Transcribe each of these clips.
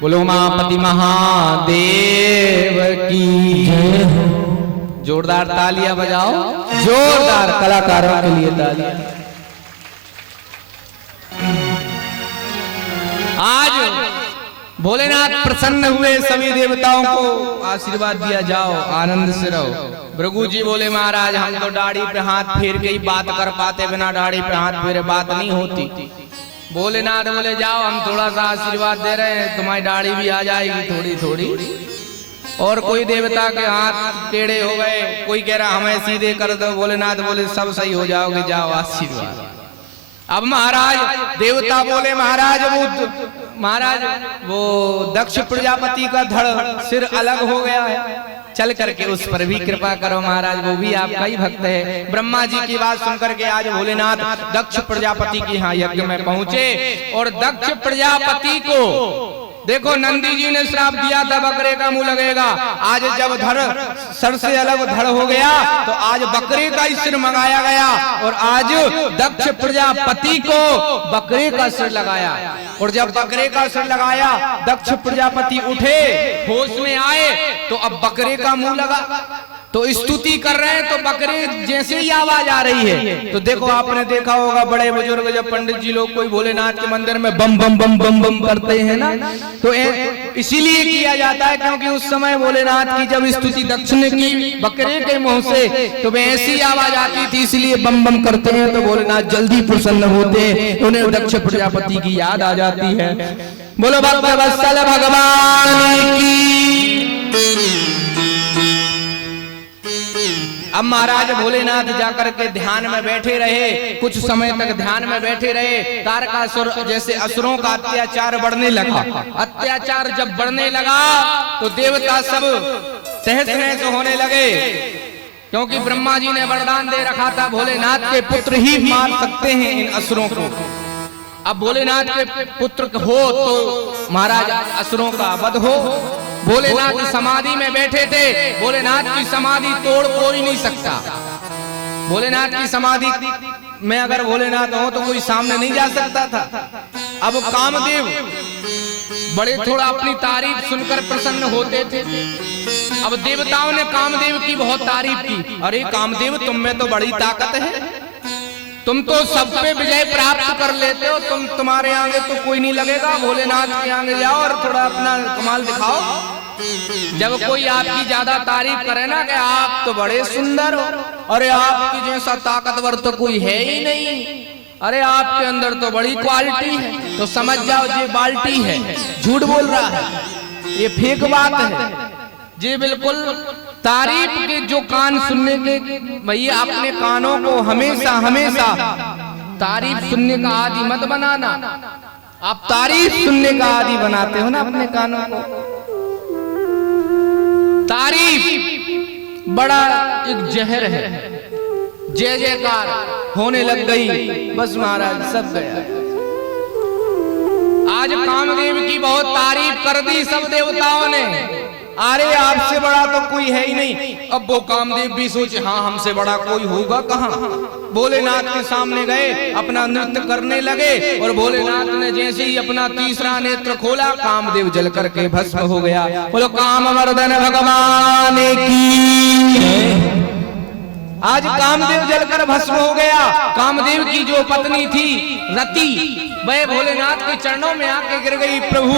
बोलो उमापति महादेव की जय हो। जोरदार तालियां बजाओ, जोरदार कलाकारों के लिए तालियां। आज भोलेनाथ प्रसन्न हुए, सभी देवताओं को आशीर्वाद दिया, जाओ आनंद से रहो। भृगु जी बोले महाराज हम तो दाढ़ी पे हाथ फेर के ही बात कर पाते, बिना दाढ़ी पे हाथ फेरे बात नहीं होती। भोलेनाथ बोले जाओ हम थोड़ा सा आशीर्वाद दे रहे हैं, तुम्हारी दाढ़ी भी आ जाएगी थोड़ी थोड़ी। और कोई देवता के हाथ टेढ़े हो गए, कोई कह रहा हमें सीधे कर दो, भोलेनाथ बोले सब सही हो जाओगे, जाओ आशीर्वाद। अब महाराज देवता बोले महाराज वो दक्ष प्रजापति का धड़ सिर अलग हो गया है, चल करके उस पर भी कृपा करो महाराज, वो भी आपका ही भक्त है। ब्रह्मा जी की बात सुनकर के आज भोलेनाथ दक्ष प्रजापति के यहाँ यज्ञ में पहुंचे। और दक्ष प्रजापति को देखो नंदी जी ने श्राप दिया था बकरे का मुंह लगेगा, आज जब धड़ सर से अलग धड़ हो गया तो आज बकरे का ही सिर मंगाया गया। और आज दक्ष प्रजापति को बकरे का सिर लगाया। और जब बकरे का सिर लगाया दक्ष प्रजापति उठे, होश में आए तो अब बकरे का मुंह लगा, तो स्तुति कर रहे हैं तो बकरे जैसे ही आवाज आ रही है। तो देखो आपने देखा होगा बड़े बुजुर्ग जब पंडित जी लोग कोई भोलेनाथ के मंदिर में बम बम बम बम बम करते हैं ना, तो इसीलिए किया जाता है क्योंकि उस समय भोलेनाथ की जब स्तुति दक्ष ने की बकरे के मुंह से तो ऐसी आवाज आती थी, इसलिए बम बम करते हैं। तो भोलेनाथ जल्दी प्रसन्न होते हैं, उन्हें दक्ष प्रजापति की याद आ जाती है। बोलो भक्त वत्सल भगवान की। अब महाराज भोलेनाथ जाकर के ध्यान में बैठे रहे, कुछ समय तक ध्यान में बैठे रहे। तारकासुर जैसे असुरों का अत्याचार बढ़ने लगा। अत्याचार जब बढ़ने लगा तो देवता सब तहस नहस होने लगे, क्योंकि ब्रह्मा जी ने वरदान दे रखा था भोलेनाथ के पुत्र ही मार सकते हैं इन असुरों को। अब भोलेनाथ के पुत्र हो तो महाराज असुरों का वध हो। भोलेनाथ समाधि में बैठे थे, भोलेनाथ की समाधि तोड़ कोई नहीं सकता। भोलेनाथ की समाधि में अगर भोलेनाथ हो तो कोई सामने नहीं जा सकता था। अब कामदेव बड़े थोड़ा अपनी तारीफ सुनकर प्रसन्न होते थे। अब देवताओं ने कामदेव की बहुत तारीफ की, अरे कामदेव तुम में तो बड़ी ताकत है, तुम तो सब पे विजय प्राप्त कर लेते हो, तुम्हारे आगे तो कोई नहीं लगेगा, भोलेनाथ के आगे जाओ और थोड़ा अपना कमाल दिखाओ। जब कोई आपकी ज्यादा तारीफ करे ना कि आप तो बड़े सुंदर हो, अरे आपकी जैसा ताकतवर तो कोई है ही नहीं, अरे आपके अंदर तो बड़ी क्वालिटी है, तो समझ जाओ ये बाल्टी है, झूठ बोल रहा है, ये फेक बात है। जी बिल्कुल तारीफ के जो कान सुनने के, भैया अपने कानों को हमेशा हमेशा तारीफ सुनने का आदि मत बनाना। आप तारीफ सुनने का आदि बनाते हो ना अपने कानों को। तारीफ बड़ा एक जहर है, जय जयकार होने लग गई, बस महाराज सब गया। आज कामदेव की बहुत तारीफ कर दी सब देवताओं ने, अरे आपसे बड़ा तो कोई है ही नहीं। अब वो कामदेव भी सोचे हाँ हमसे बड़ा कोई होगा कहाँ। भोलेनाथ के सामने गए, अपना नृत्य करने लगे, और भोलेनाथ ने जैसे ही अपना तीसरा नेत्र खोला कामदेव जल करके भस्म हो गया। बोलो कामवर्धन भगवान की। आज कामदेव जलकर भस्म हो गया। कामदेव की जो पत्नी थी रति, वह भोलेनाथ के चरणों में आके गिर गई, प्रभु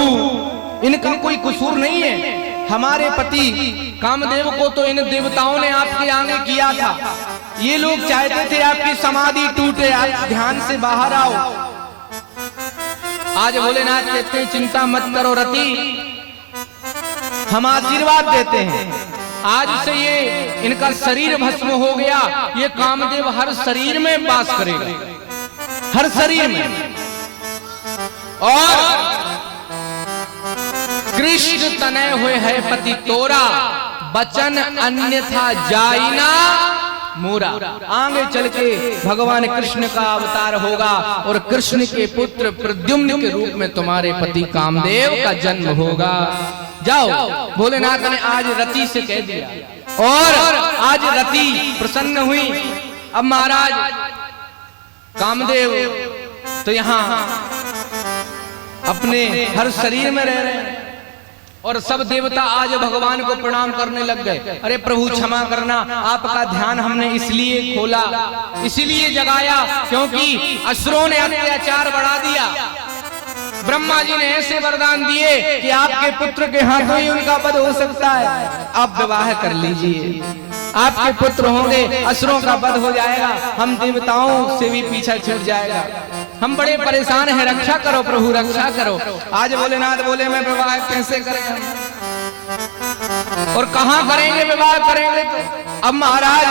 इनका कोई कसूर नहीं है, हमारे पति कामदेव को तो इन देवताओं ने आपके आगे किया था, ये लोग चाहते थे आपकी समाधि टूटे, आप ध्यान से बाहर आओ। आज भोलेनाथ कहते हैं चिंता मत करो रति, हम आशीर्वाद देते हैं, आज से ये इनका शरीर भस्म हो गया, ये कामदेव हर शरीर में वास करेगा, हर शरीर में। और कृष्ण तनय हुए है पति तोरा, बचन अन्यथा जाइना मोरा। आगे चल के भगवान कृष्ण का अवतार होगा और कृष्ण के पुत्र प्रद्युम्न के रूप में तुम्हारे पति कामदेव का जन्म होगा। जाओ, भोलेनाथ ने आज रति से कह दिया और आज रति प्रसन्न हुई। अब महाराज कामदेव तो यहाँ अपने हर शरीर में रह रहे हैं और सब देवता आज भगवान को प्रणाम करने लग गए। अरे प्रभु क्षमा करना, आपका ध्यान हमने इसलिए खोला, इसलिए जगाया क्योंकि असुरों ने अत्याचार बढ़ा दिया। ब्रह्मा जी ने ऐसे वरदान दिए कि आपके पुत्र के हाथों ही उनका वध हो सकता है, आप विवाह कर लीजिए, आपके पुत्र होंगे, असुरों का वध हो जाएगा, हम देवताओं से भी पीछा छूट जाएगा, हम बड़े परेशान हैं, रक्षा करो प्रभु रक्षा करो। आज भोलेनाथ बोले मैं विवाह कैसे करें और कहां करेंगे, विवाह करेंगे तो। अब महाराज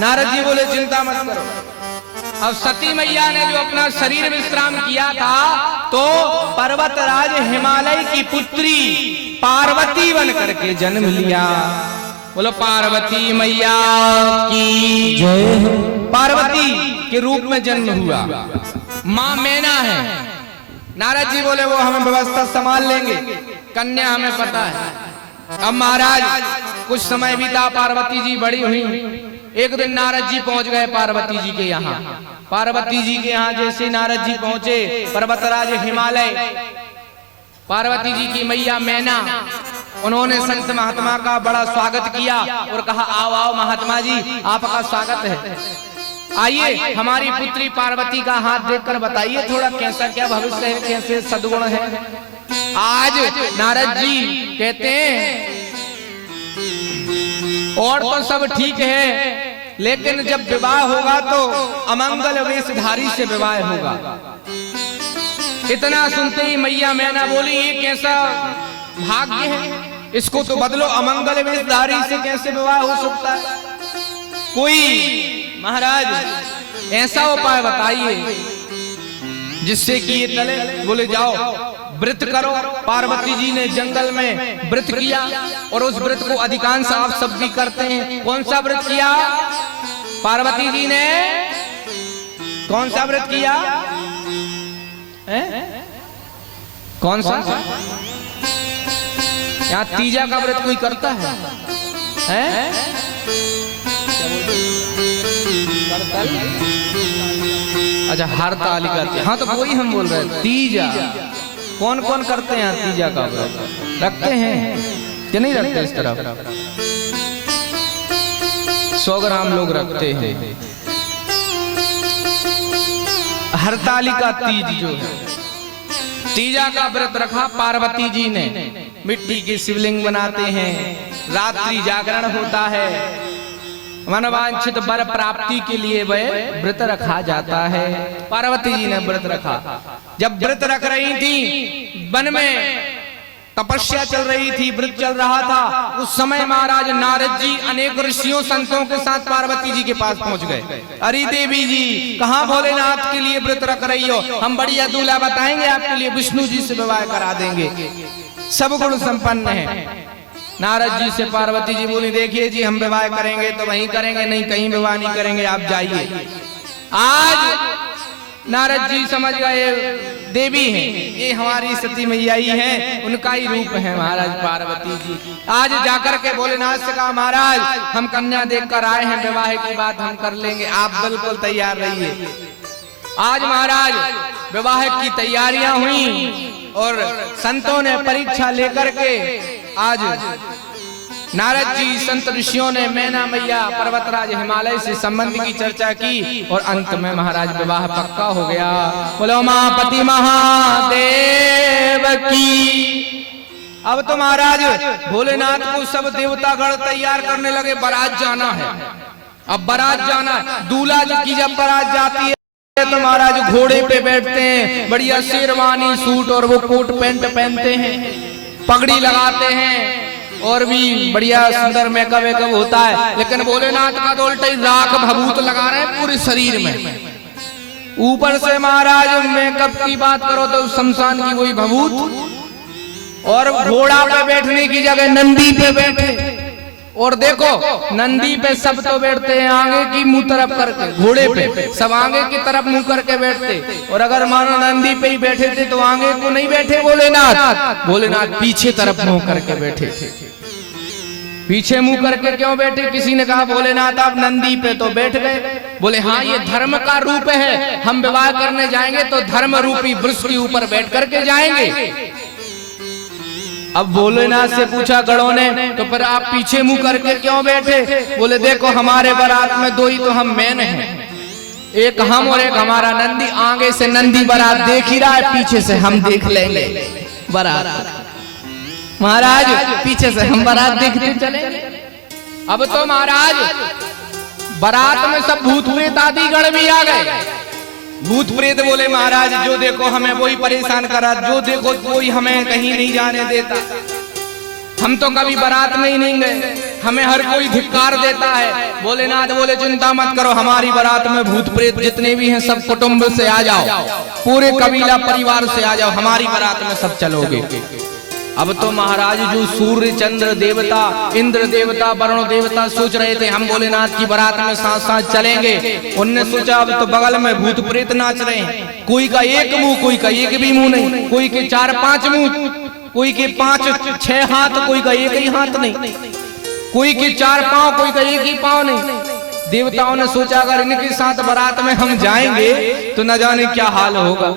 नारद जी बोले चिंता मत करो। अब सती मैया ने जो अपना शरीर विश्राम किया था तो पर्वतराज हिमालय की पुत्री पार्वती बन करके जन्म लिया। बोलो पार्वती मैया की जय। पार्वती के रूप में जन्म हुआ। माँ मैना है। नारद जी बोले वो हमें व्यवस्था संभाल लेंगे, कन्या हमें पता है। अब महाराज कुछ समय बीता, पार्वती जी बड़ी हुई। एक दिन नारद जी पहुंच गए पार्वती जी के यहाँ। पार्वती जी के यहाँ जैसे नारद जी पहुंचे, पर्वतराज हिमालय पार्वती जी की मैया मैना, उन्होंने संत महात्मा का बड़ा स्वागत किया और कहा आओ आओ महात्मा जी आपका स्वागत है, आइए हमारी पुत्री पार्वती का हाथ देखकर बताइए थोड़ा कैसा क्या भविष्य है, कैसे सद्गुण है। आज नारद जी कहते हैं और तो सब ठीक है, लेकिन जब विवाह होगा तो अमंगल वेशधारी से विवाह होगा। इतना सुनते ही मैया मैना बोली ये कैसा भाग्य है, इसको तो बदलो, अमंगल वेशधारी से कैसे विवाह हो सकता है। कोई महाराज ऐसा उपाय बताइए जिससे कि ये टले। बोले जाओ व्रत करो। पार्वती जी ने जंगल में व्रत किया और उस व्रत को अधिकांश आप सब भी करते हैं। कौन सा व्रत किया पार्वती जी ने, कौन सा व्रत किया कौन सा? यहाँ तीजा का व्रत कोई करता है? अच्छा हरतालिका। हाँ तो वही हम बोल रहे हैं तीजा। कौन कौन करते हैं तीजा का व्रत? रखते हैं कि नहीं रखते? इस तरफ 100 ग्राम लोग रखते हैं। हरतालिका तीज जो है, तीजा का व्रत रखा पार्वती जी ने। मिट्टी के शिवलिंग बनाते हैं, रात्रि जागरण होता है, मनवांछित वर प्राप्ति के लिए वह व्रत रखा जाता है। पार्वती जी ने व्रत रखा। जब व्रत रख रही थी, वन में तपस्या चल रही थी, व्रत चल रहा था, उस समय महाराज नारद जी अनेक ऋषियों संतों के साथ पार्वती जी के पास पहुंच गए। अरे देवी जी कहाँ भोलेनाथ के लिए व्रत रख रही हो, हम बढ़िया दूल्हा बताएंगे आपके लिए, विष्णु जी से विवाह करा देंगे, सब गुण संपन्न है। नारद जी से पार्वती जी बोली देखिए जी हम विवाह करेंगे तो वहीं करेंगे, नहीं कहीं विवाह नहीं करेंगे, आप जाइए। आज नारद जी समझ गए देवी हैं, ये हमारी सती मैया ही है, उनका ही रूप है महाराज पार्वती जी। आज जाकर के भोलेनाथ से कहा महाराज हम कन्या देखकर आए हैं, विवाह की बात हम कर लेंगे, आप बिल्कुल तैयार रहिए। आज महाराज विवाह की तैयारियां हुई और संतों ने परीक्षा लेकर के आज नारद जी संत ऋषियों ने मैना मैया पर्वतराज हिमालय से संबंध की चर्चा की और अंत में महाराज विवाह पक्का हो गया। बोलो उमापति महादेव की। अब तो महाराज भोलेनाथ को सब देवतागण तैयार करने लगे, बारात जाना है। अब बारात जाना है, दूल्हा जी की जब बारात जाती है तो महाराज घोड़े पे बैठते हैं, बढ़िया शेरवानी सूट और वो कोट पैंट पहनते हैं, पगड़ी लगाते हैं और भी बढ़िया सुंदर मेकअप वेकअप होता है। लेकिन भोलेनाथ का तो उल्टा ही राख भभूत लगा रहे हैं पूरे शरीर में। ऊपर से महाराज मेकअप की बात करो तो शमशान की वही भभूत, और घोड़ा पे बैठने की जगह नंदी पे बैठे, और देखो नंदी पे सब तो बैठते हैं आगे की मुंह तरफ करके, घोड़े पे सब आगे की तरफ मुंह करके बैठते, और अगर मानो नंदी पे ही बैठे थे तो आगे को नहीं बैठे भोलेनाथ, भोलेनाथ पीछे तरफ मुंह करके बैठे थे। पीछे मुंह करके क्यों बैठे? किसी ने कहा भोलेनाथ आप नंदी पे तो बैठ गए। बोले हाँ ये धर्म का रूप है, हम विवाह करने जाएंगे तो धर्म रूपी वृक्ष के ऊपर बैठ करके जाएंगे। अब भोलेनाथ से पूछा गणों ने तो फिर आप पीछे मुंह करके क्यों बैठे? बोले देखो हमारे बारात में दो ही तो हम मेन हैं, एक हम और एक हमारा नंदी। आगे से नंदी बारात देख ही रहा है, पीछे से हम देख लेंगे बारात। महाराज पीछे से हम बारात देखते चलेंगे। अब तो महाराज बारात में सब भूत प्रेत आदि गण भी आ गए। भूत प्रेत बोले महाराज जो देखो हमें वही परेशान करा, जो देखो कोई हमें कहीं नहीं जाने देता, हम तो कभी बारात में ही नहीं गए, हमें हर कोई धिक्कार देता है। भोलेनाथ बोले चिंता मत करो, हमारी बारात में भूत प्रेत जितने भी हैं सब कुटुंब से आ जाओ, पूरे कबीला परिवार से आ जाओ, हमारी बारात में सब चलोगे। अब तो महाराज जो सूर्य चंद्र देवता, इंद्र देवता, वरुण देवता सोच रहे थे हम भोलेनाथ की बारात में साथ साथ चलेंगे। उनने सोचा अब तो बगल में भूत प्रेत नाच रहे हैं, कोई का एक मुंह, कोई का एक भी मुंह नहीं, कोई के 4-5 मुंह, कोई के 5-6 हाथ, कोई का एक ही हाथ नहीं, कोई के 4 पांव, कोई का एक ही पांव नहीं। देवताओं ने सोचा अगर इनके साथ बारात में हम जाएंगे तो न जाने क्या हाल होगा,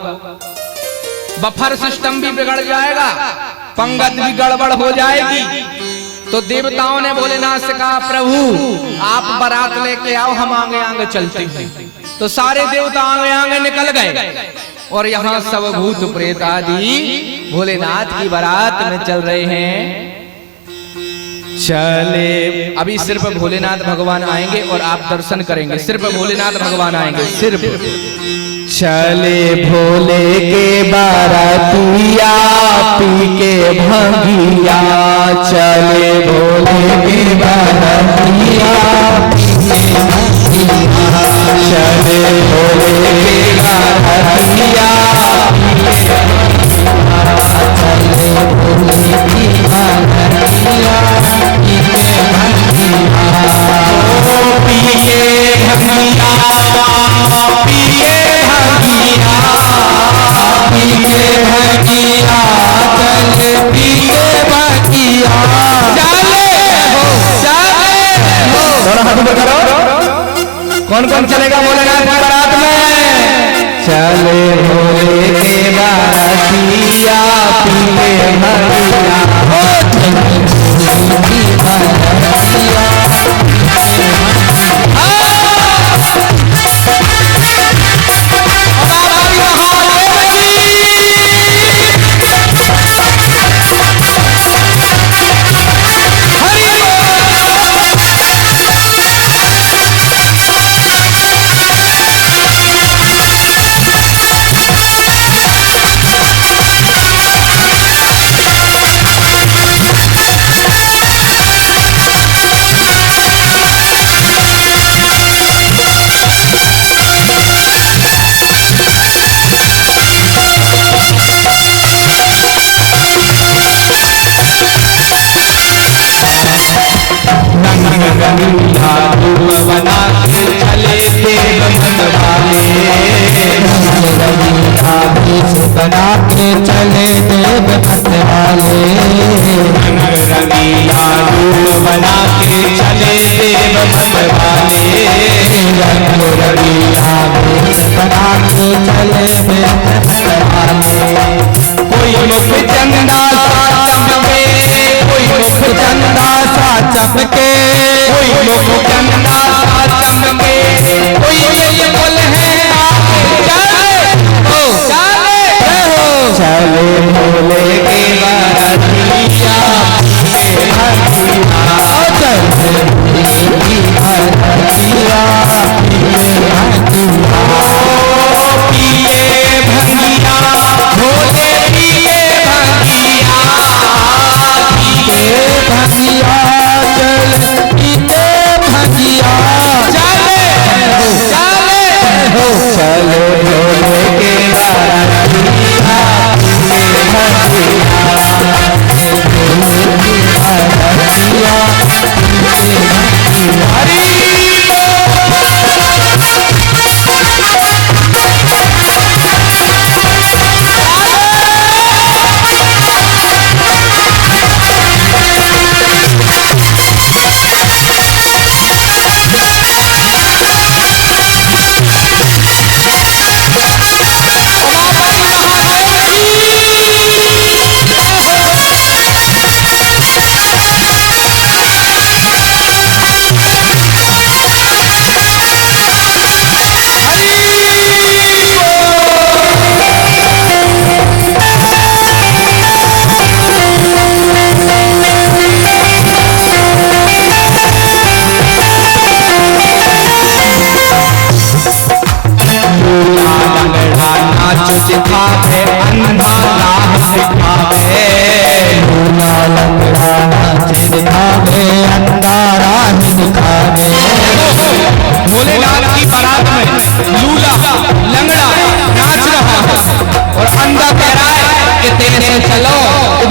बफर सिस्टम भी बिगड़ जाएगा, पंगत भी गड़बड़ हो जाएगी। तो देवताओं ने भोलेनाथ से कहा प्रभु आप बारात लेके आओ, हम आगे आगे चलते हैं। तो सारे देवता आगे आगे निकल गए और यहाँ सब भूत प्रेत आदि भोलेनाथ की बारात में चल रहे हैं। चले अभी सिर्फ भोलेनाथ भगवान आएंगे और आप दर्शन करेंगे, सिर्फ भोलेनाथ भगवान आएंगे, सिर्फ। चले भोले के बारातिया पी के भंगिया, चले भोले के बारातिया चले भोले के बारातिया, चले भोले की बारातिया पिए भंगिया, पिए भंगिया, पिए भंगिया, चले पिए भंगिया, चले हो दोनों हाथ ऊपर करो। कौन कौन चलेगा भोलेनाथ की बारात में? चले भोले के बारातिया पिए भंगिया,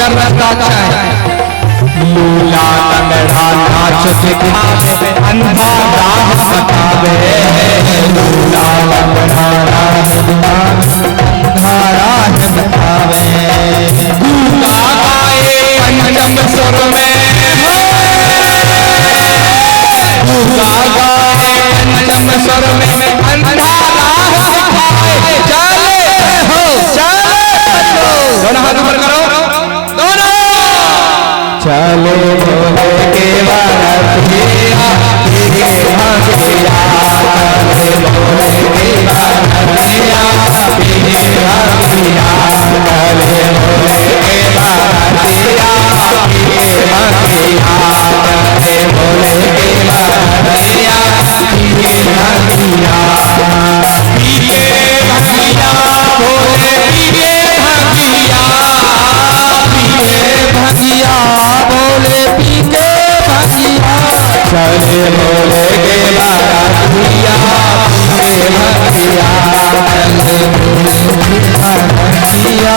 सुंदर रास्ता अच्छा है। लूला लंगड़ा नाच दिखावे, अंधा राह बतावे। लूला लंगड़ा नाच दिखावे, अंधा राह बतावे। गूंगा गाए पंचम सुर में, गूंगा गाए पंचम सुर में, अंधा राह दिखावे। चले हो चले, दोनों हाथ ऊपर करो, दोनों चलो भोले के बारातिया, तेरे भागिया। चले भोले के बारातिया, तेरे भागिया। चले भोले के बारातिया, तेरे भागिया। चले भोले के बारातिया, तेरे भागिया। पीके भागिया भोले, पीके भागिया, पीके भागिया बोले, पीके भागिया। चले भोले के बारातिया, पीके भागिया। चले भोले के बारातिया।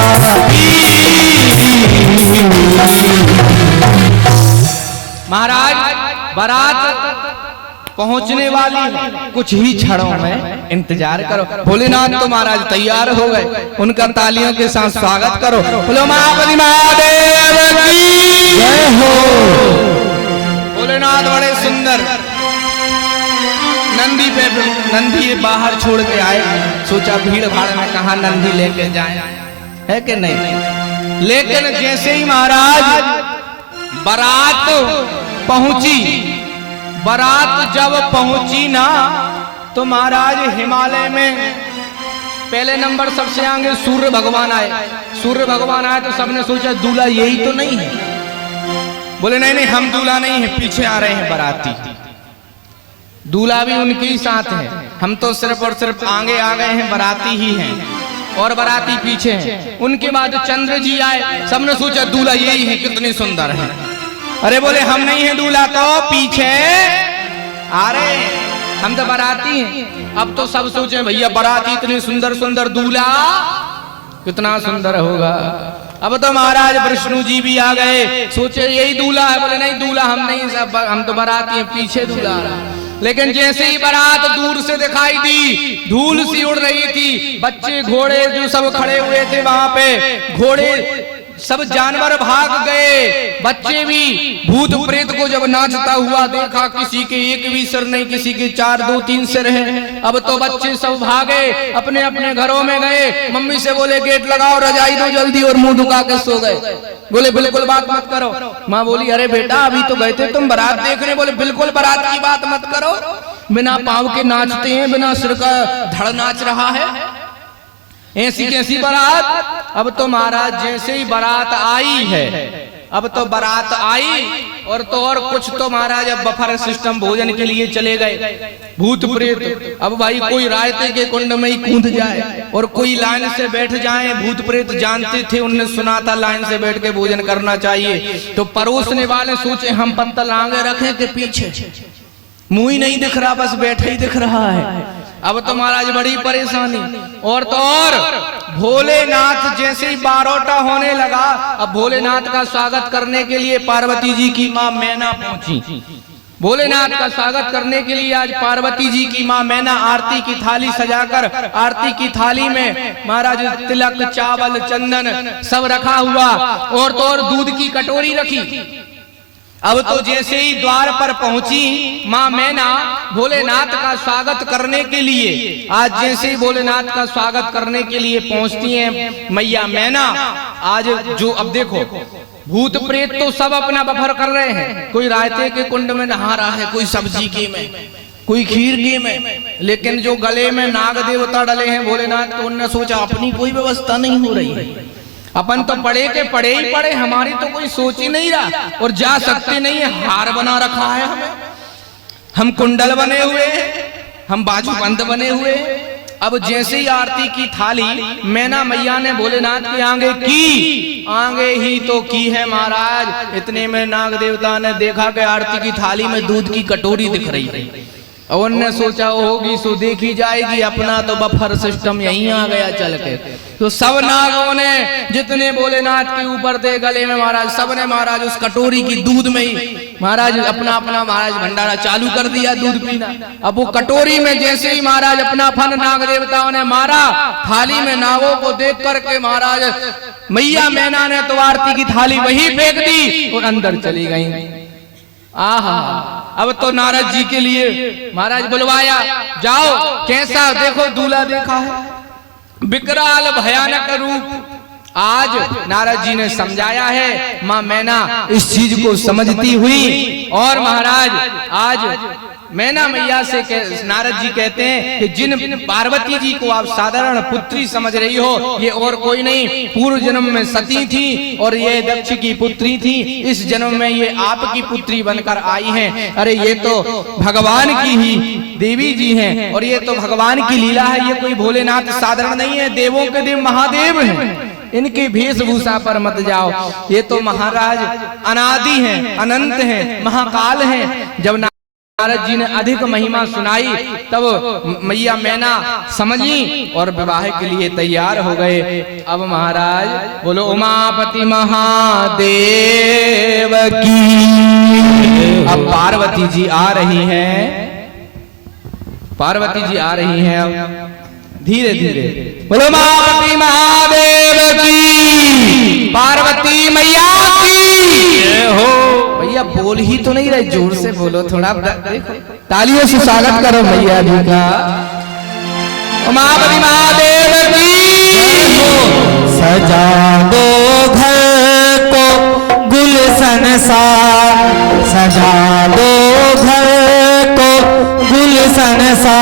महाराज बारात पहुंचने वाली है, कुछ ही क्षणों में इंतजार करो। भोलेनाथ तो महाराज तैयार हो गए, उनका तालियों के साथ स्वागत करो। बोलो महापति महादेव की जय हो। भोलेनाथ बड़े सुंदर नंदी पे, नंदी बाहर छोड़ के आए। सोचा भीड़ भाड़ में कहा नंदी लेके जाए, है कि नहीं। लेकिन जैसे ही महाराज बारात पहुंची, बारात जब पहुंची ना, तो महाराज हिमालय में पहले नंबर सबसे आगे सूर्य भगवान आए। सूर्य भगवान आए तो सबने सोचा दूल्हा यही तो नहीं है। बोले नहीं नहीं, हम दूल्हा नहीं है, पीछे आ रहे हैं बाराती। दूल्हा भी उनके ही साथ है, हम तो सिर्फ और सिर्फ आगे आ गए हैं, बाराती ही हैं और बाराती पीछे हैं। उनके बाद चंद्र जी आए, सबने सोचा दूल्हा यही है, कितनी सुंदर है। अरे बोले हम नहीं है दूल्हा, तो पीछे आ रहे हैं, हम तो बाराती हैं। अब तो सब सोचे भैया बाराती इतनी सुंदर सुंदर, दूल्हा कितना सुंदर होगा। अब तो महाराज विष्णु जी भी आ गए, सोचे यही दूल्हा है। बोले नहीं दूल्हा हम नहीं, सब हम तो बाराती हैं, पीछे दूल्हा। लेकिन जैसे ही बारात दूर से दिखाई दी, धूल सी उड़ रही थी, बच्चे घोड़े जो सब खड़े हुए थे वहां पे, घोड़े सब जानवर भाग गए, बच्चे भी। भूत प्रेत को जब नाचता हुआ देखा, किसी के एक भी सिर नहीं, किसी के 4 2 3 सिर हैं। अब तो बच्चे सब भागे, अपने अपने घरों में गए। मम्मी से बोले गेट लगाओ, रजाई दो जल्दी, और मुंह दुका के सो गए। बोले बिल्कुल बात मत करो। माँ बोली अरे बेटा अभी तो गए थे तुम बारात देखने। बोले बिल्कुल बारात की बात मत करो, बिना पाँव के नाचते हैं, बिना सिर का धड़ नाच रहा है, ऐसी कैसी बारात। अब तो महाराज जैसे ही बारात आई है, अब तो बारात आई और तो और कुछ तो महाराज अब बफर सिस्टम भोजन के लिए चले गए भूत प्रेत। अब भाई कोई रायते के कुंड में ही कूद जाए और कोई लाइन से बैठ जाए। भूत प्रेत जानते थे, उनने सुना था लाइन से बैठ के भोजन करना चाहिए। तो परोसने वाले सोचे हम पत्तल आगे रखें के पीछे, मुंह ही नहीं दिख रहा, बस बैठे ही दिख रहा है। अब तो महाराज बड़ी परेशानी। और तो और भोलेनाथ जैसे ही बारोटा होने लगा, अब भोलेनाथ का स्वागत करने के लिए पार्वती जी की माँ मैना पहुंची। भोलेनाथ का स्वागत करने के लिए आज पार्वती जी की माँ मैना आरती की थाली सजाकर, आरती की थाली में महाराज तिलक चावल चंदन सब रखा हुआ, और तो और दूध की कटोरी रखी। अब तो जैसे ही द्वार पर पहुंची माँ मैना भोलेनाथ का स्वागत करने के लिए, आज जैसे ही भोलेनाथ का स्वागत करने के लिए पहुंचती हैं मैया मैना, आज जो अब देखो भूत प्रेत तो सब अपना बफर कर रहे हैं। कोई रायते के कुंड में नहा रहा है, कोई सब्जी के में, कोई खीर के में, लेकिन जो गले में नाग देवता डले हैं भोलेनाथ को, उन्होंने सोचा अपनी कोई व्यवस्था नहीं हो रही है, अपन तो पड़े के पड़े ही पड़े, हमारी तो कोई सोच ही नहीं रहा और जा सकते नहीं है। हार बना रखा है हमें, हम कुंडल बने हुए, हम बाजूबंद बने हुए। अब जैसे ही आरती की थाली मैना मैया ने भोलेनाथ के आगे की, आगे ही तो की है महाराज, इतने में नाग देवता ने देखा कि आरती की थाली में दूध की कटोरी दिख रही है। और उनने सोचा होगी सो देखी जाएगी, अपना तो बफर सिस्टम यहीं आ गया चल के। तो सब नागों ने जितने भोलेनाथ के ऊपर थे गले में महाराज, सबने महाराज उस कटोरी की दूध में ही महाराज अपना अपना महाराज भंडारा चालू कर दिया दूध पीना। अब वो कटोरी में जैसे ही महाराज अपना फन नाग देवताओं ने मारा, थाली में नागों को देख करके महाराज मैया मैना ने तो आरती की थाली वही फेंक दी और अंदर चली गई। आहा, अब तो नारद जी के लिए महाराज बुलवाया, जाओ कैसा देखो दूल्हा देखा है, विकराल भयानक रूप। आज नारद जी ने समझाया है, माँ मैना इस चीज को समझती हुई और महाराज आज मैना मैया से नारद जी कहते हैं कि जिन पार्वती जी को आप साधारण पुत्री समझ रही हो, ये और कोई नहीं, पूर्व जन्म में सती थी और ये दक्ष की पुत्री थी, इस जन्म में ये आपकी पुत्री बनकर आई हैं। अरे ये तो भगवान की ही देवी जी हैं और ये तो भगवान की लीला है, ये कोई भोलेनाथ साधारण नहीं है, देवों के देव महादेव हैं, इनकी वेशभूषा पर मत जाओ, ये तो महाराज अनादि हैं, अनंत हैं, महाकाल हैं। जब नारद जी ने अधिक महिमा सुनाई तब मैया मैना समझी और विवाह के लिए तैयार हो गए। अब महाराज बोलो उमापति महादेव की। अब पार्वती जी आ रही हैं, पार्वती जी आ रही हैं, अब धीरे धीरे बोलो उमापति महादेव की, पार्वती मैया की हो। भैया बोल ही तो नहीं रहे, जोर से बोलो थोड़ा, तालियों से स्वागत करो मैया जी का। उमापति महादेव की सजा दो घर को गुलशन सा, सजा दो घर को गुलशन सा,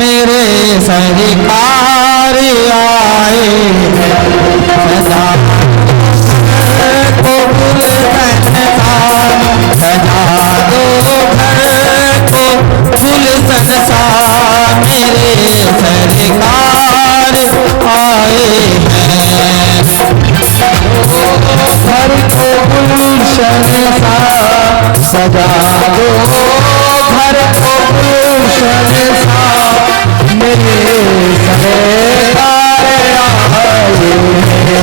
मेरे सरकार आए सजा को गुलशन सा, सजा दो घर को गुलशन सा, मेरे सरकार आए हैं। घर को गुलशन सा, सजा दो घर को गुलशन सा, मेरे सरकार आए हैं।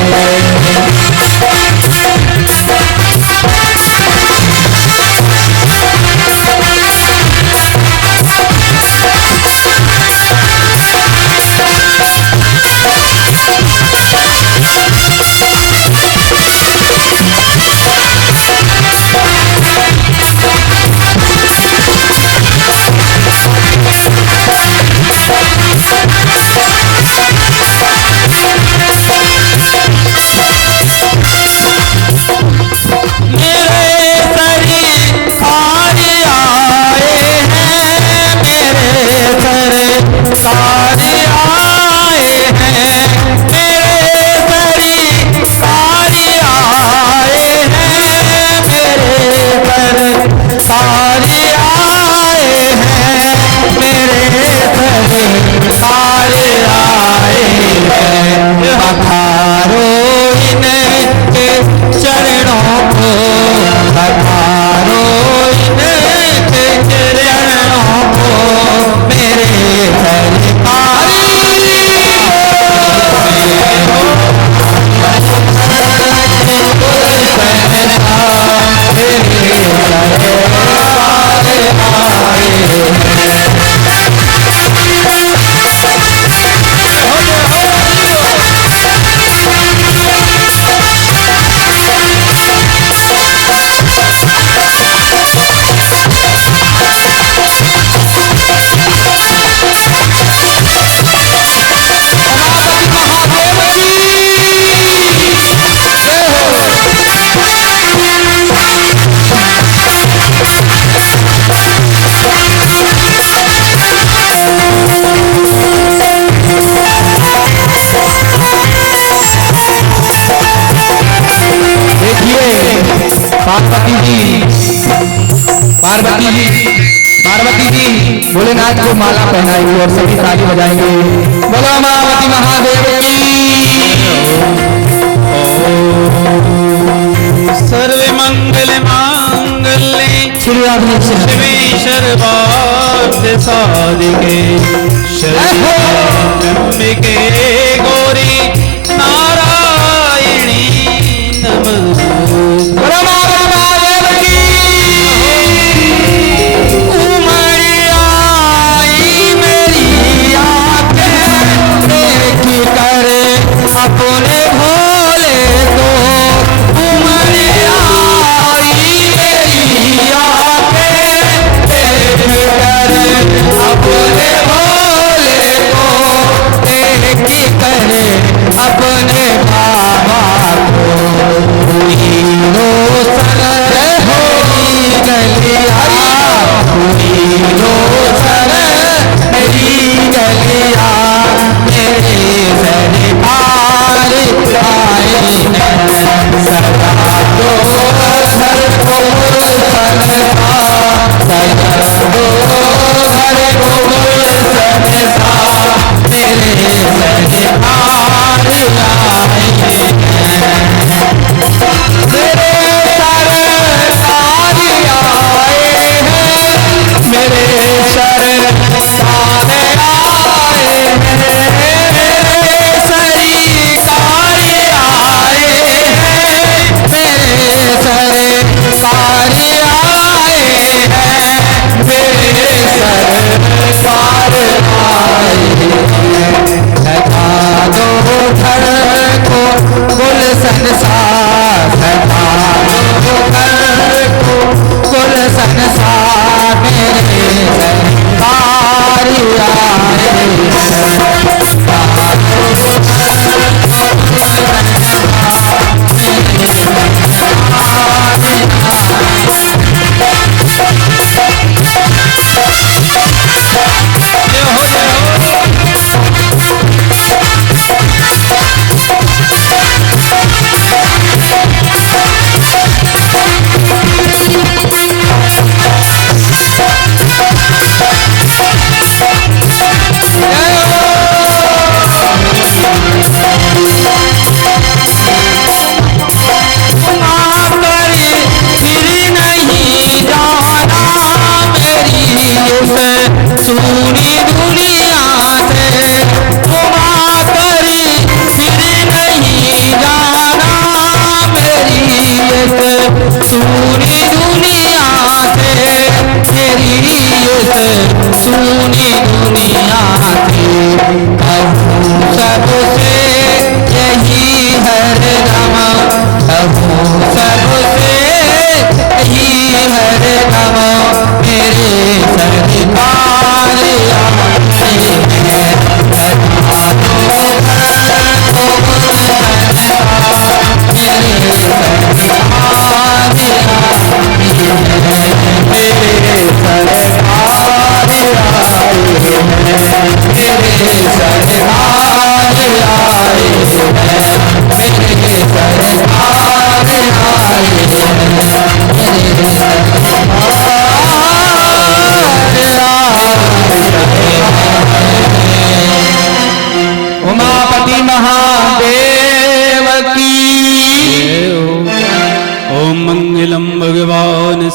पार्वती जी भोलेनाथ को माला पहनाएंगे और सभी ताली बजाएंगे। बोलो उमापति महादेव की। सर्व मंगल मांगल्ये श्री राधे शिवी सर्वार्थ साधिके शरणिके गौरी नारायणी नमः। अपने भोले को उमड़ आई मेरी आंखें देख कर, अपने भोले को देख कर, अपने बाबा को हीरो सर होई गलिया, हीरो सर मेरी गलिया, मेरे सरकार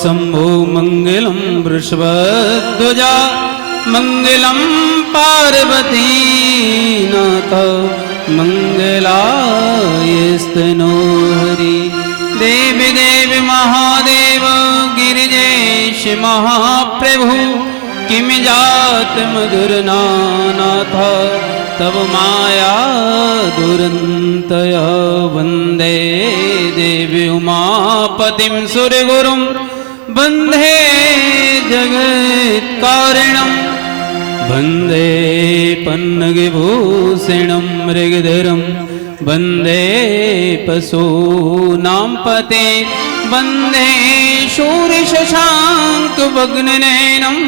शंभो मंगलम वृषभध्वजा मंगलम पार्वती नाथ मंगलायस्तनोहरि देवी देवी महादेव गिरिजेश महाप्रभु किम जात मधुर नाथ तब माया दुरंतया वंदे देवी उमापतिम सुरगुरुम वंदे जगत्कारिणम वंदे पन्नगभूषणम मृगधरम वंदे पशूनां पते वंदे शूरशशांक भग्ननयनं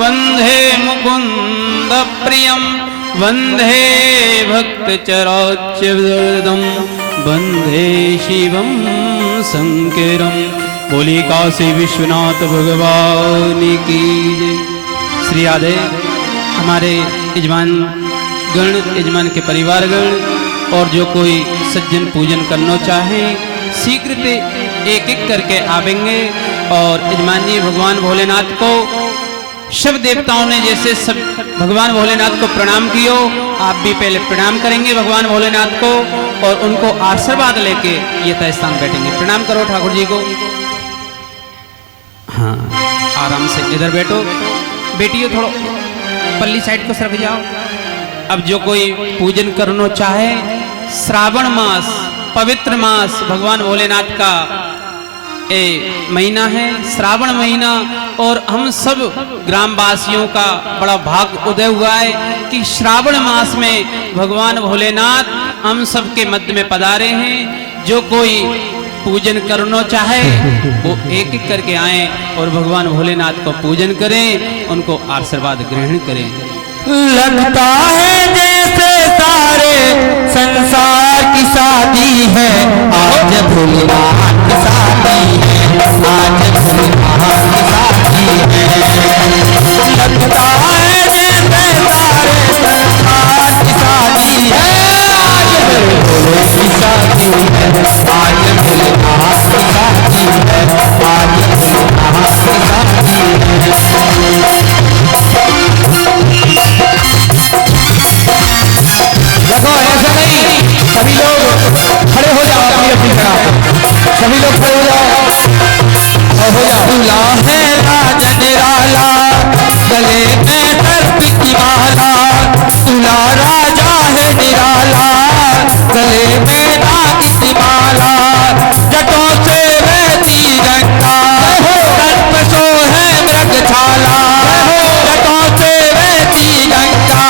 वंदे मुकुंद प्रियम वंदे भक्तचराच्युतम वंदे शिवं शंकरम। बोली काशी विश्वनाथ भगवान की जय। श्री राधे। हमारे यजमान गण, यजमान के परिवारगण और जो कोई सज्जन पूजन करना चाहे शीघ्र एक एक करके आवेंगे। और यजमानी भगवान भोलेनाथ को सब देवताओं ने जैसे सब भगवान भोलेनाथ को प्रणाम कियो, आप भी पहले प्रणाम करेंगे भगवान भोलेनाथ को और उनको आशीर्वाद लेके ये स्थान बैठेंगे। प्रणाम करो ठाकुर जी को। हाँ, आराम से इधर बैठो, बेटियों थोड़ा पल्ली साइड को सरक जाओ। अब जो कोई पूजन करना चाहे, श्रावण मास पवित्र मास भगवान भोलेनाथ का महीना है, श्रावण महीना, और हम सब ग्रामवासियों का बड़ा भाग उदय हुआ है कि श्रावण मास में भगवान भोलेनाथ हम सब के मध्य में पधारे हैं। जो कोई पूजन करना चाहे वो एक एक करके आए और भगवान भोलेनाथ को पूजन करें, उनको आशीर्वाद ग्रहण करें। लगता है जैसे सारे संसार की शादी है, आज भोलेनाथ की शादी है, आज भोलेनाथ की शादी है। लगता है जैसे सारे संसार की शादी है, आज भोले की शादी है, आज भोलेनाथ की शादी है, आज भोलेनाथ की शादी है। देखो ऐसा नहीं, सभी लोग खड़े हो जाओ अपनी अपनी जगह, सभी लोग खड़े हो जाओ और हो जाओ। दूल्हा है राजन निराला, गले में सर्प की माला, दूल्हा राजा है निराला, गले में नाग की माला, जटों से बहती गंगा, सर्प सो है मृगशाला, जटों से बहती गंगा,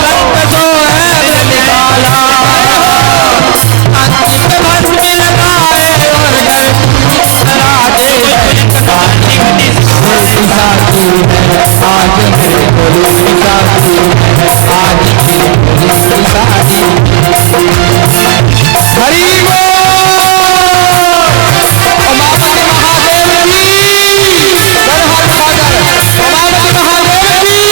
सर्प सो है मृगशाला, अंतिम भस्म लगाए और घर राधे शादी है, आज मेरे भोले की शादी है, आज मेरे भोले की शादी है। हरि बोल। उमापति महादेव की, हर हर सागर उमापति महादेव की।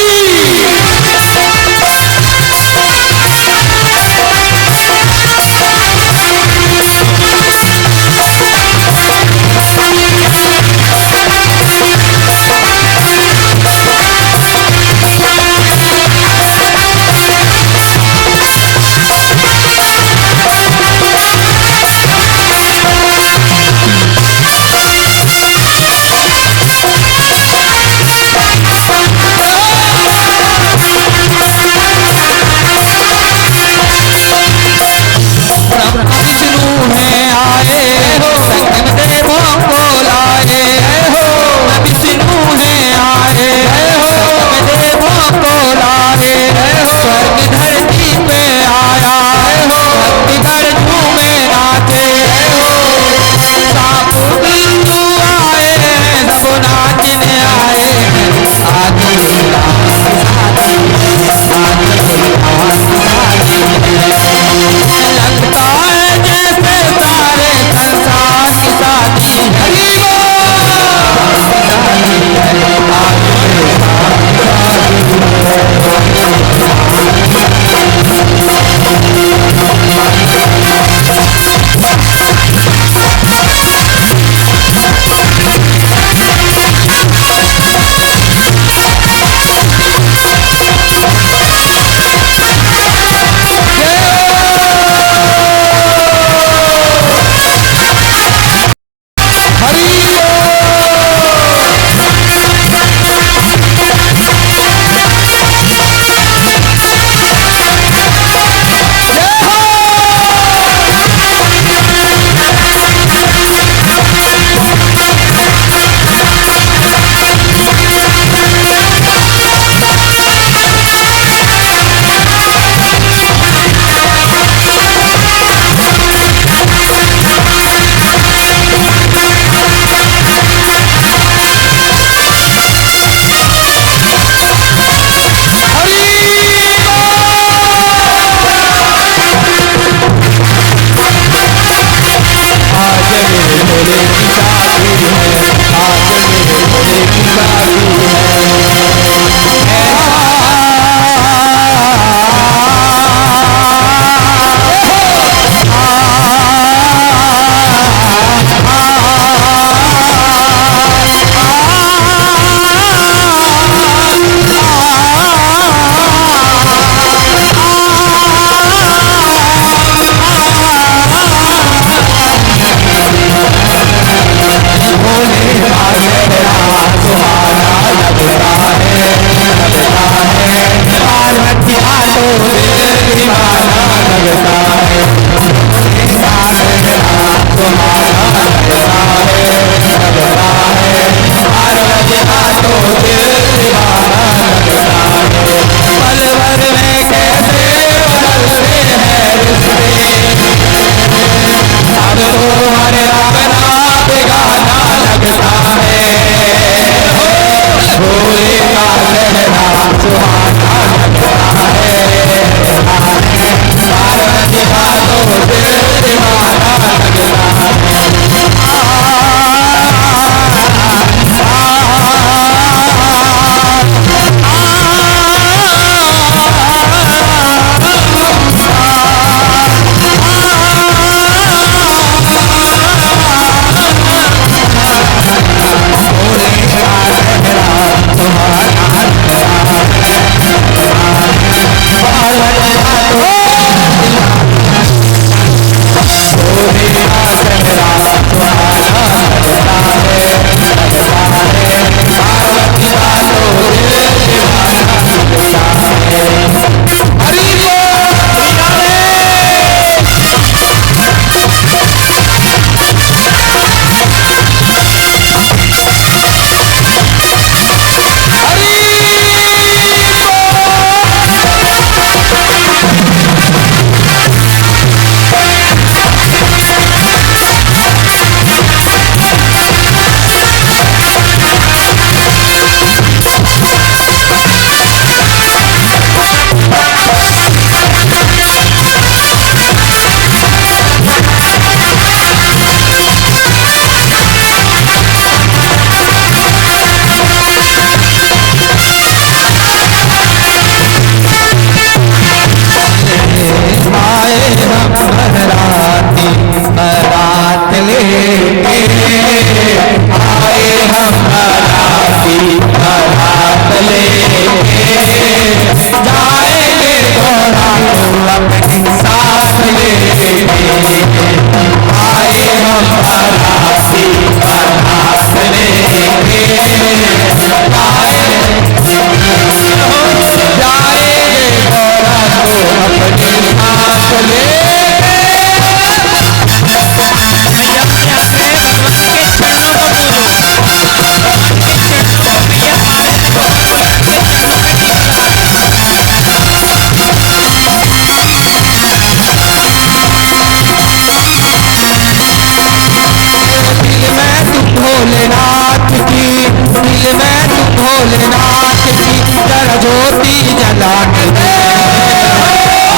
दिल में तू भोलेनाथ की जरा ज्योति जला के दे।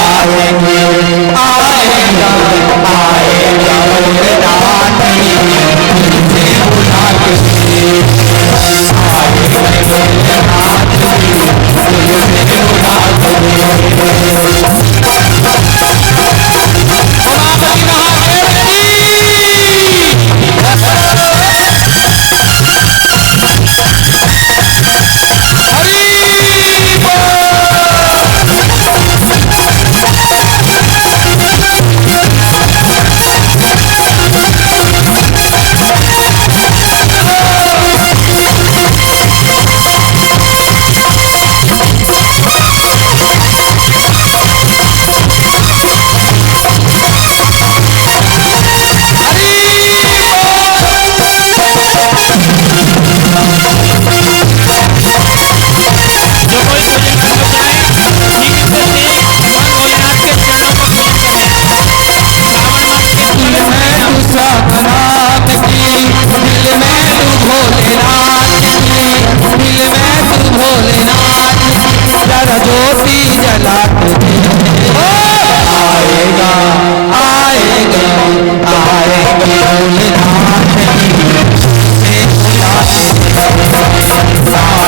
आएंगे आएगा आएगा भोलेनाथ तुझे बुला के आएगा भोलेनाथ तुझे बुला के। ज्योति जला के दे। आएगा आएगा आएगा भोलेनाथ तुझे बुला के दे।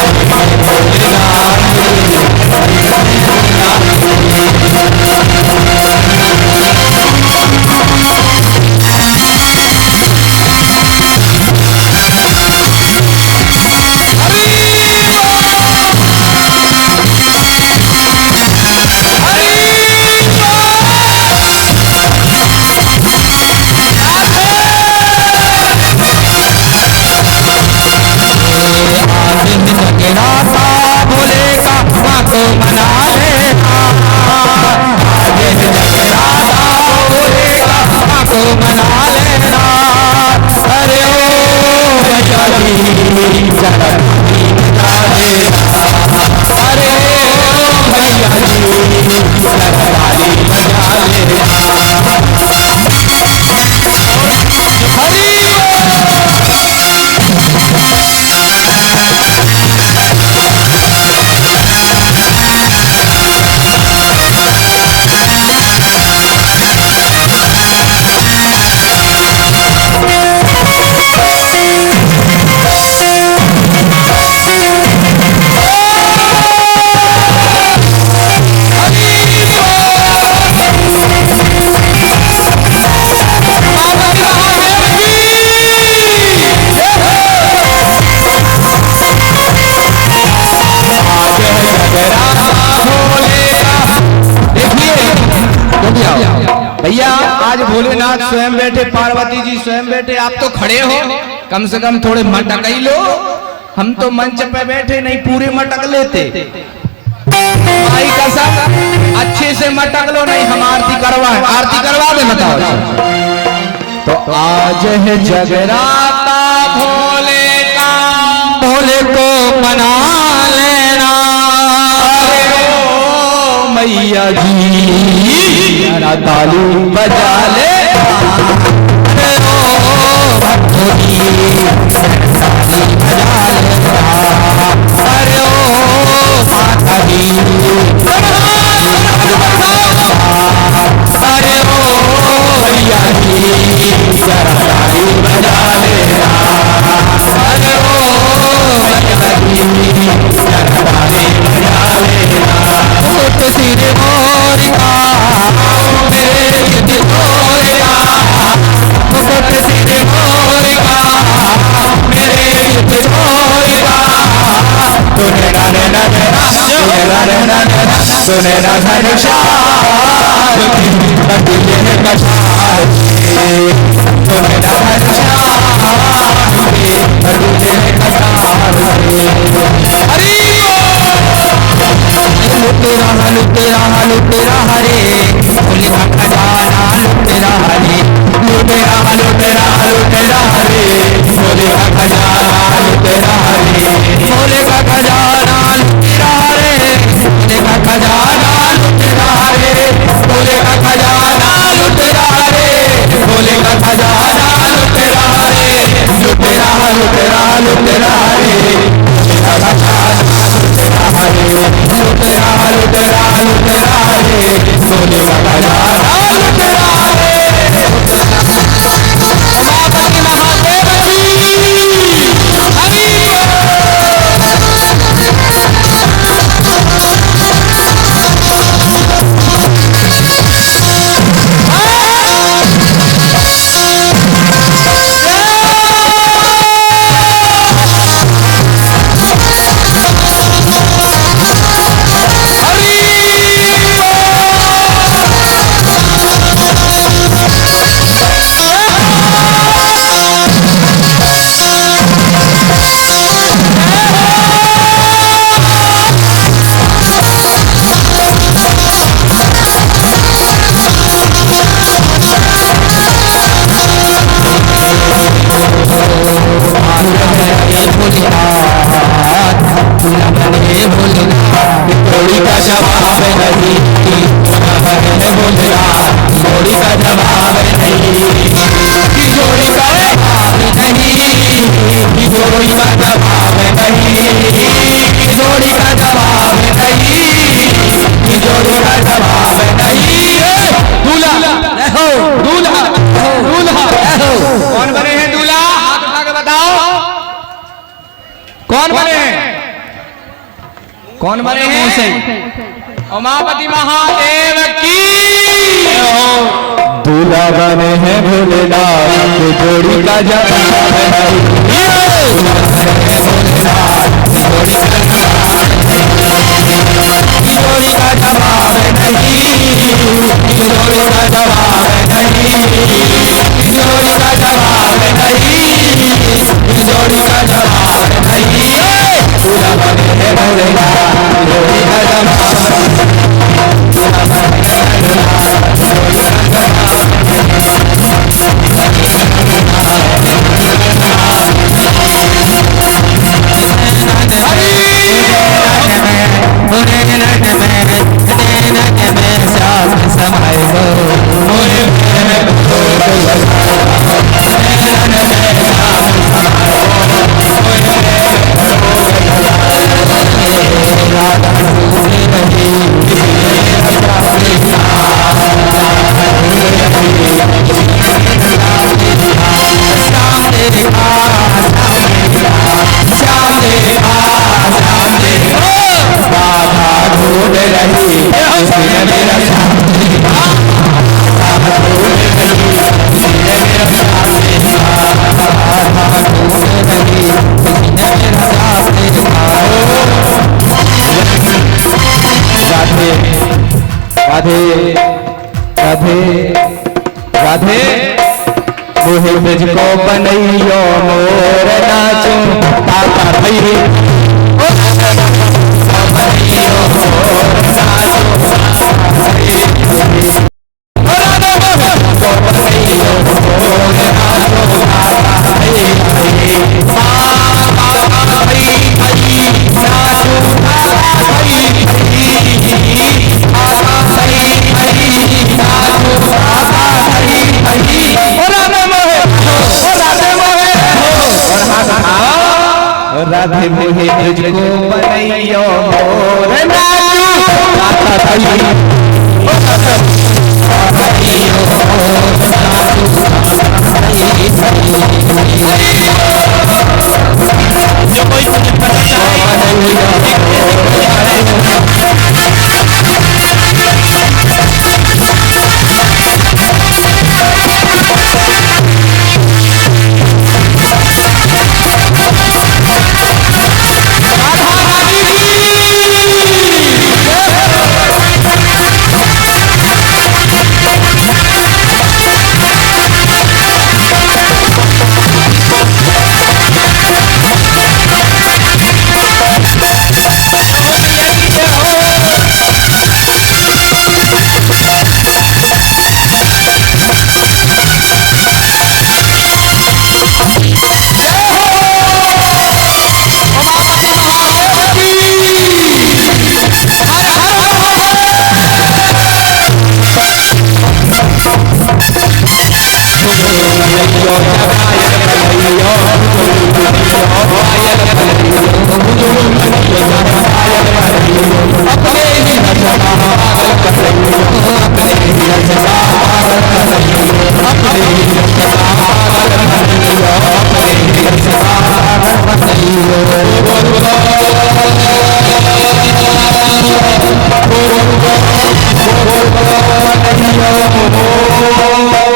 आएगा भोलेनाथ तुझे बुला भैया आज भोलेनाथ स्वयं बैठे, पार्वती जी स्वयं बैठे, आप तो खड़े हो, कम से कम थोड़े मटक ही लो। हम तो मंच पे बैठे नहीं पूरे मटक लेते। भाई कसम अच्छे से मटक लो, नहीं हम आरती करवा दे बताओ। तो आज है जगराता भोले का, भोले को मना लेना मैया जी ताली बजा ले। अरे ओ भक्तों ताली बजा ले। अरे ओ माता जी अरे ओ भैया जी जरा ताली बजा ले। अरे ओ भैया जी जरा ताली बजा ले। तो सिर मोरिका सुनेरा लुटेरा लुटेरा हरे भोले का खजाना लुटेरा हरे लुटेरा लुटेरा लुटेरा हरे भोले का खजाना लुटेरा हरे भोले का खजाना लुटेरा हरे भोले का खजाना लुटेरा हरे भोले का खजाना लुटेरा हरे भोले का खजाना लुटेरा हरे लुटेरा लुटेरा लुटेरा हरे कौन बने मुंह से हैं? उमापति महादेव की दूल्हा बने हैं भोलेनाथ की जोड़ी का जवाब जोड़ी का जवाब नहीं, जोड़ी का जवाब नहीं, जोड़ी का जवाब नहीं, जोड़ी का जवाब नहीं। दूल्हा बने हैं भोलेनाथ जोड़ी का जवाब, दूल्हा बने हैं भोलेनाथ जोड़ी का जवाब। राधे राधे राधे मोहे मुझको बनैयो मोर नाचो ताता भई बनैयो मोर नाचो बनैयो मोर नाचो ताता राधे मोहे तुझको बनैयो मोर नाचो ताता भई बनैयो मोर नाचो जो कोई तुझे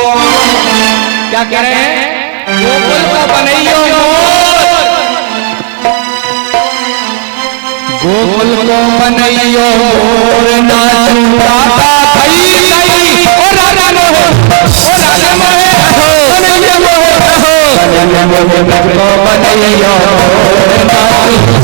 क्या कह रहे हैं? गोकुल को बनैयो मोर, गोकुल को बनैयो मोर नाचू ताता भई ओ राधा मोहे बनैयो मोहे मुझको बनैयो मोर नाचू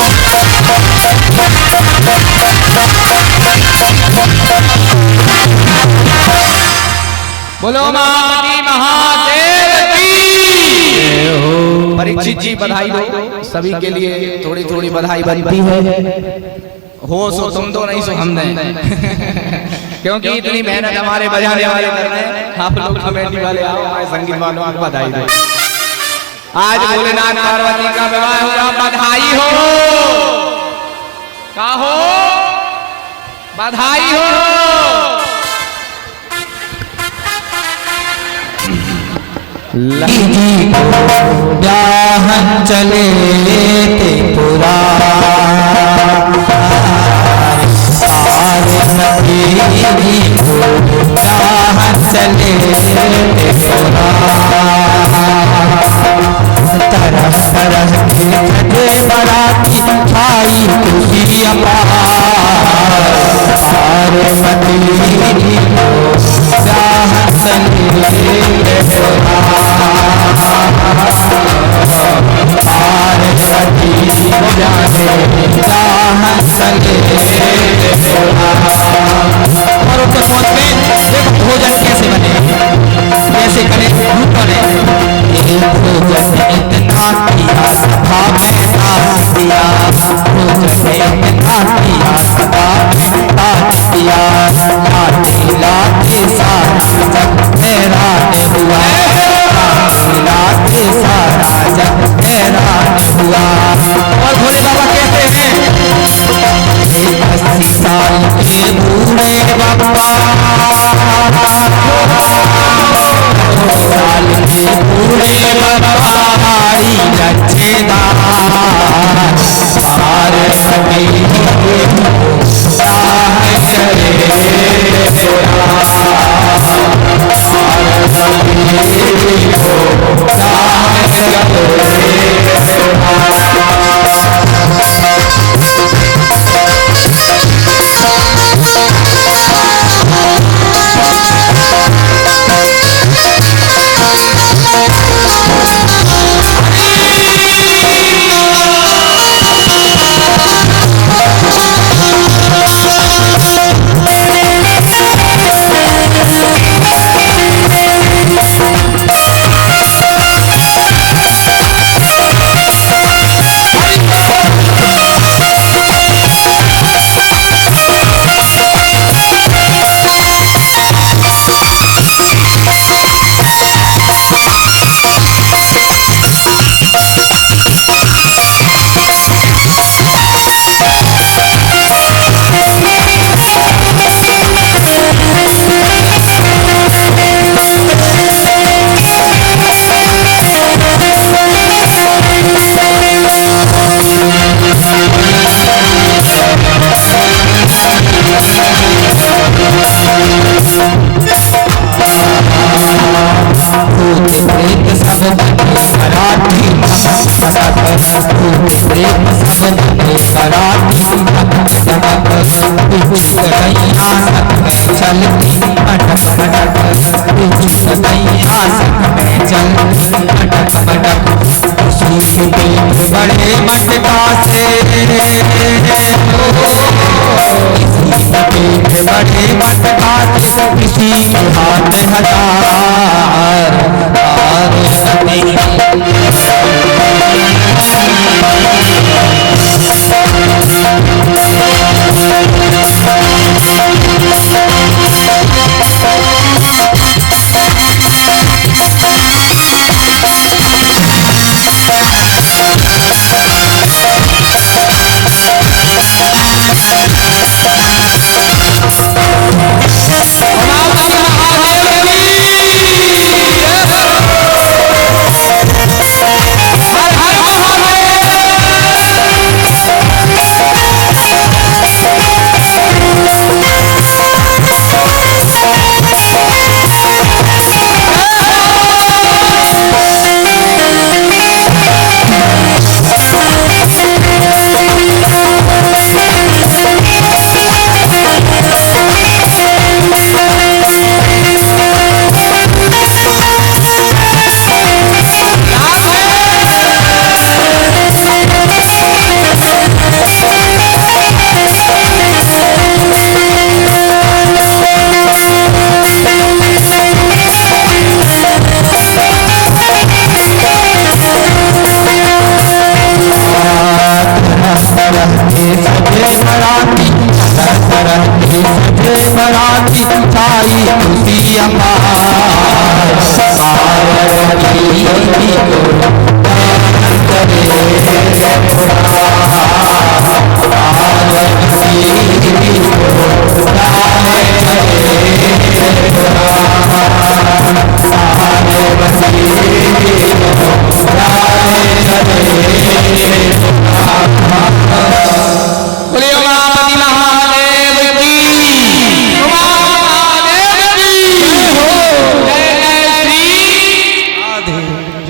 Oh, बोलो महापति महादेव की। परीक्षित जी बधाई दो, सभी के लिए थोड़ी थोड़ी बधाई बनती है। हो सो तुम दो, नहीं सो हम दें। क्योंकि इतनी मेहनत हमारे बजाने वाले कर रहे हैं, आप लोग कमेटी वाले आओ, हमारे संगीत वालों को बधाई दो। आज भोलेनाथ पार्वती का विवाह हुआ, बधाई हो। का हो? बधाई हो। ब्याहन चले त्रिपुरा चले तरह तरह के बराती आई खुशी पार्वती और उनके पहुंच में देखो भोजन कैसे बने, कैसे करें, भूख बने। भोजन इतना किया सभा में नाच दिया, भोजन इतना किया सभा में नाच दिया, लाते लाते सारा जग हैरान हुआ, लाते सारा जग हैरान हुआ। और भोले बाबा कहते हैं 80 साल के बूढ़े बाबा, साल के बूढ़े बाबा हारी लच्छेदार पार्वती बड़े मटका से बड़े मटका से किसी के हाथ हजार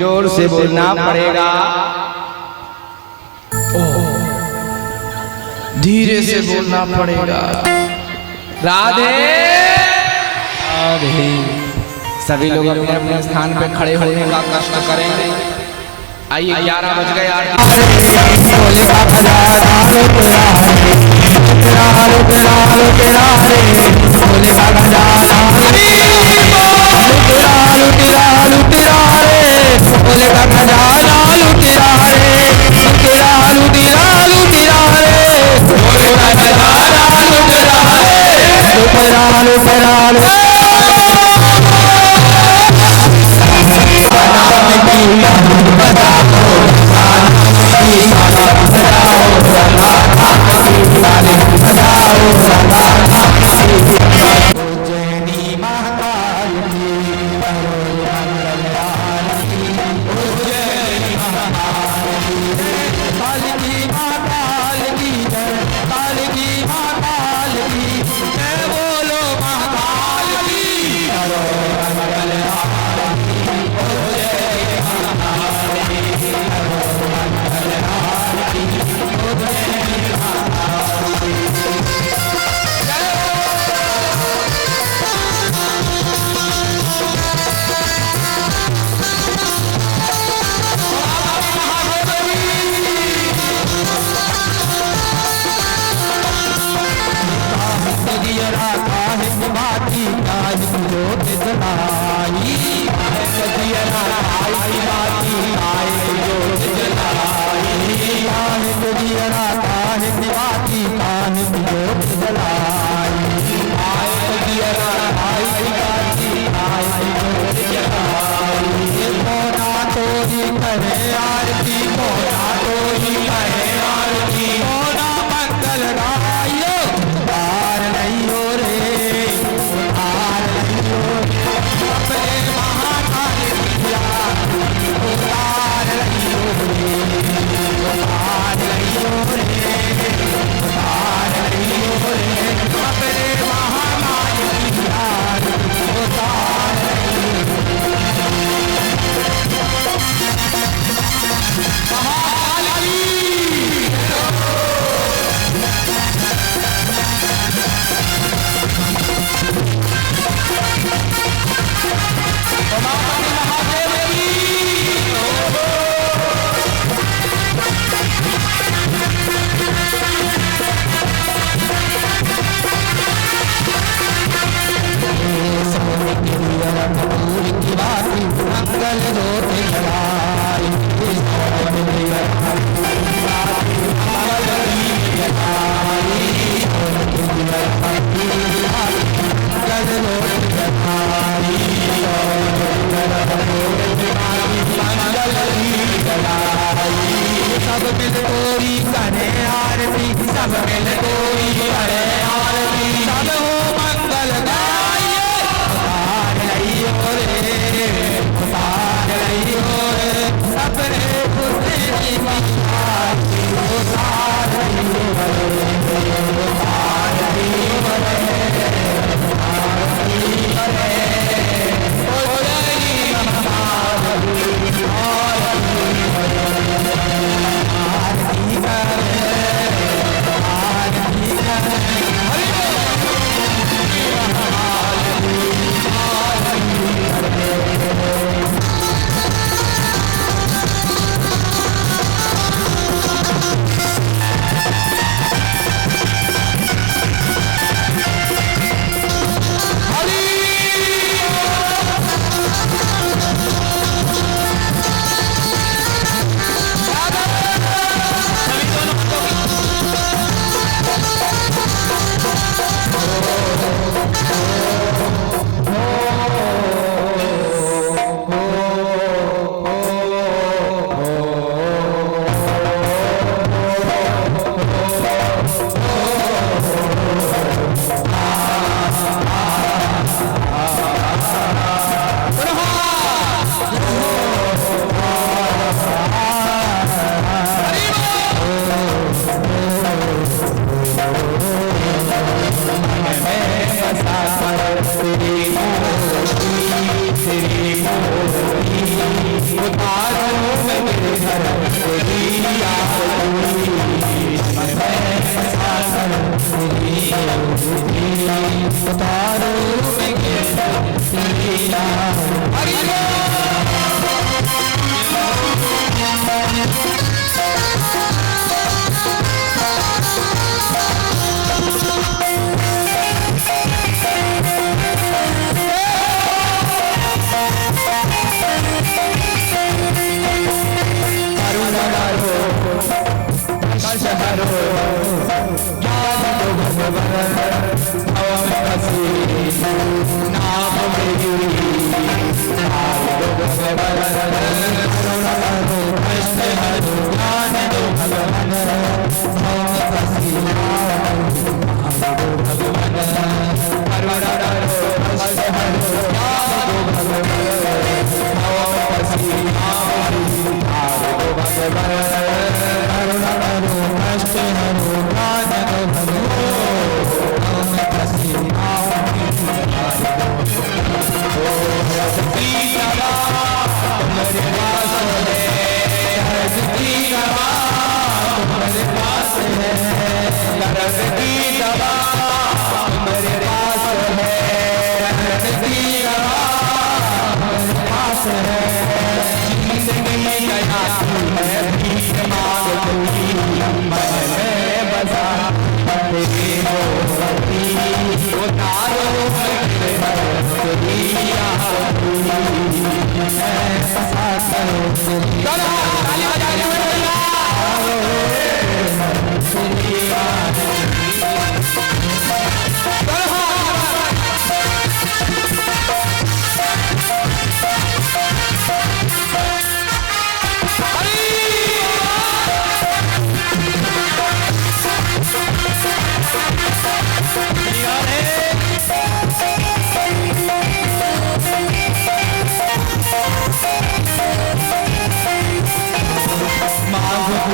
जोर से बोलना पड़ेगा। धीरे से बोलना पड़ेगा। राधे राधे। सभी लोग अपने अपने स्थान पे खड़े होने का कष्ट करेंगे। आइए 11 बज गए। भोले का खजाना लुटेरा रे, लुटेरा लुटेरा रे, भोले का खजाना लुटेरा लुटेरा लुटेरा रे, भोले का खजाना लुटेरा रे, लुटेरा लुटेरा लुटेरा रे, भोले का खजाना लुटेरा रे, लुटेरा लुटेरा लुटेरा।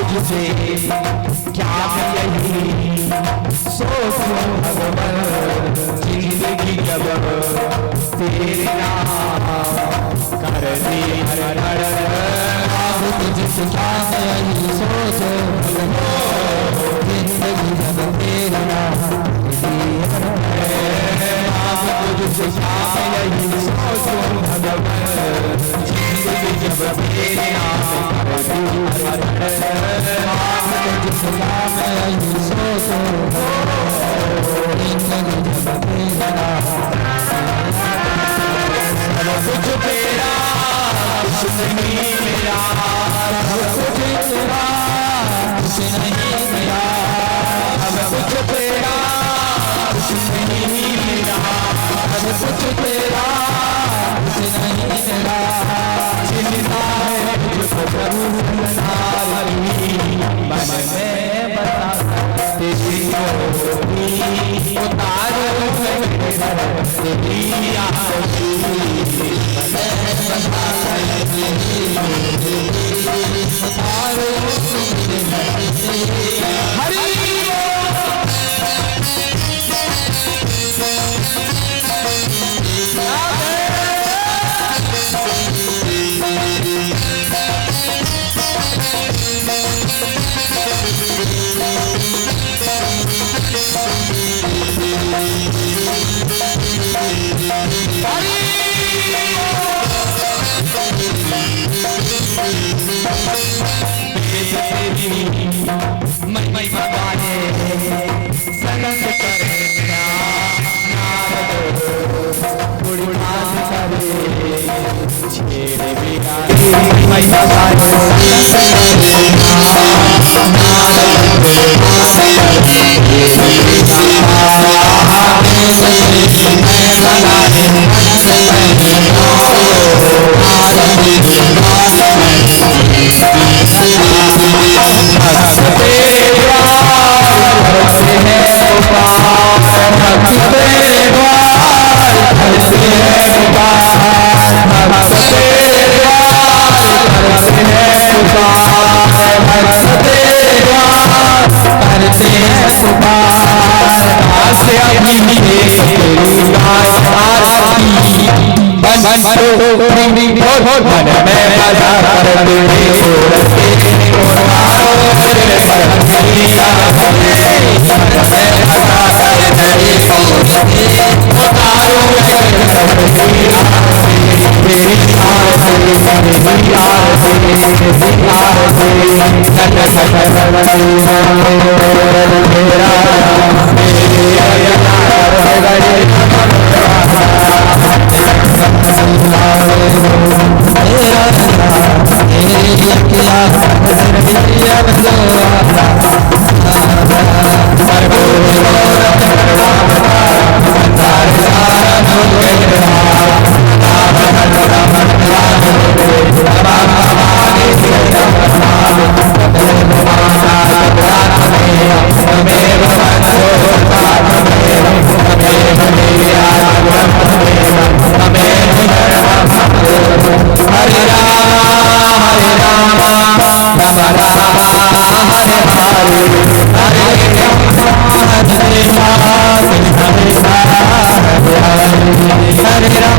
तुझसे क्या यही सोचो भगवान, जिंदगी जब तेरे नाम करती हर हर। तुझसे क्या यही सोचो भगवान, जिंदगी जब तेरे नाम तुझसे क्या यही सोचो भगवान, जिंदगी जब तेरे नाम करती हर हर। तुझसे क्या यही सोचो जिंदगी जब तेरे नाम, सब कुछ तेरा कुछ नहीं मेरा, सब कुछ तेरा कुछ नहीं मेरा, सब कुछ तेरा कुछ नहीं मेरा, सब कुछ तेरा कुछ नहीं मेरा। चिंता है तुझको प्रभु संसारी, मन में बता तेरी होगी उतारो तेरी आखिरी, मैं भगवाने संग करेगा नारद थोड़ी बात करे छेड़े बिना, मैं भगवाने मन में बजा कर सिंगार से खट खट मेरा हरे राम